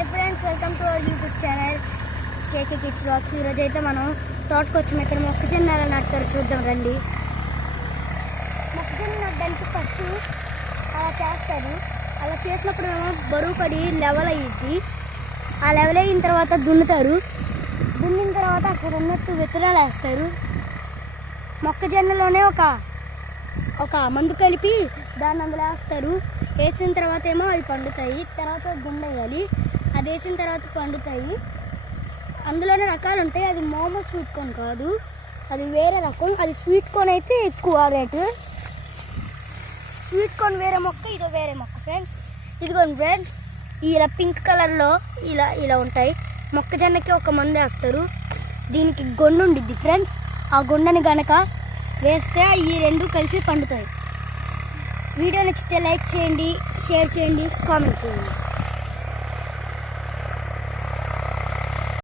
Hi friends, welcome to our YouTube channel KK kids blogs. ఈరోజు అయితే మనం తోటకు వచ్చాము. ఇక్కడ మొక్కజొన్న ఎలా నాటుతారో చూద్దాం రండి. మొక్కజొన్న నాటడానికి ఫస్ట్ అలా చేస్తారు. అలా చేసినప్పుడు ఏమో బరువు పడి లెవెల్ అయ్యిద్ది. ఆ లెవెల్ అయిన తర్వాత దున్నుతారు. దున్నిన తర్వాత అక్కడ ఉన్నట్టు విత్తనాలు వేస్తారు. మొక్కజొన్నలోనే ఒక మందు కలిపి దాన్ని అందులో వేస్తారు. వేసిన తర్వాత ఏమో అవి పండుతాయి. తర్వాత గుండె వేయాలి. అది వేసిన తర్వాత పండుతాయి. అందులోనే రకాలు ఉంటాయి. అది మామూలు స్వీట్ కార్న్ కాదు, అది వేరే రకం. అది స్వీట్ కార్న్ అయితే ఎక్కువ రేటు. స్వీట్ కార్న్ వేరే మొక్క, ఇది వేరే మొక్క ఫ్రెండ్స్. ఇదిగోండి ఫ్రెండ్స్, ఇలా పింక్ కలర్లో ఇలా ఉంటాయి. మొక్కజొన్నకి ఒక మందు వేస్తారు. దీనికి గొండు ఉండిద్ది ఫ్రెండ్స్. ఆ గుండెని గనక వేస్తే ఈ రెండు కలిసి పండుతాయి. వీడియో నచ్చితే లైక్ చేయండి, షేర్ చేయండి, కామెంట్ చేయండి.